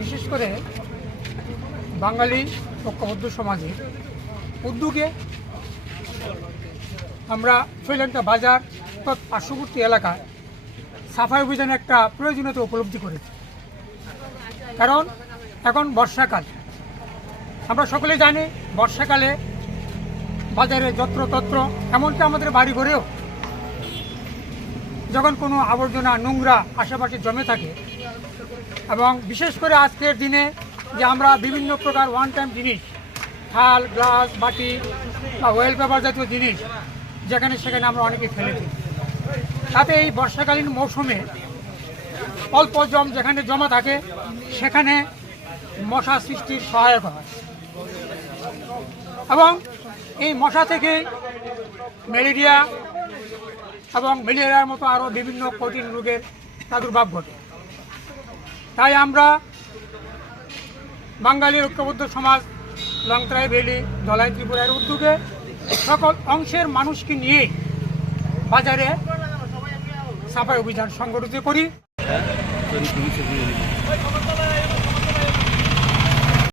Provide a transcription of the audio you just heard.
বিশেষ করে বাঙালি ঐক্যবদ্ধ সমাজের উদ্যোগে আমরা ফেলেন্টা বাজার পার্শ্ববর্তী এলাকায় সাফাই অভিযানে একটা প্রয়োজনীয়তা উপলব্ধি করেছি। কারণ এখন বর্ষাকাল, আমরা সকলে জানি বর্ষাকালে বাজারে যত্রতত্র, এমনকি আমাদের বাড়ি ঘরেও যখন কোনো আবর্জনা নোংরা আশেপাশে জমে থাকে, এবং বিশেষ করে আজকের দিনে যে আমরা বিভিন্ন প্রকার ওয়ান টাইম জিনিস, থাল, গ্লাস, বাটি বা ওয়েল পেপার জাতীয় জিনিস যেখানে সেখানে আমরা অনেকে ফেলেছি, তাতে এই বর্ষাকালীন মৌসুমে অল্প যেখানে জমা থাকে সেখানে মশা সৃষ্টির সহায়ক হয়, এবং এই মশা থেকে ম্যালেরিয়া এবং ম্যালেরিয়ার মতো আরও বিভিন্ন কঠিন রোগের প্রাদুর্ভাব ঘটে। তাই আমরা বাঙালি ঐক্যবদ্ধ সমাজ লংতরাই ভ্যালি ধলাই ত্রিপুরার উদ্যোগে সকল অংশের মানুষকে নিয়ে বাজারে সাফাই অভিযান সংগঠিত করি।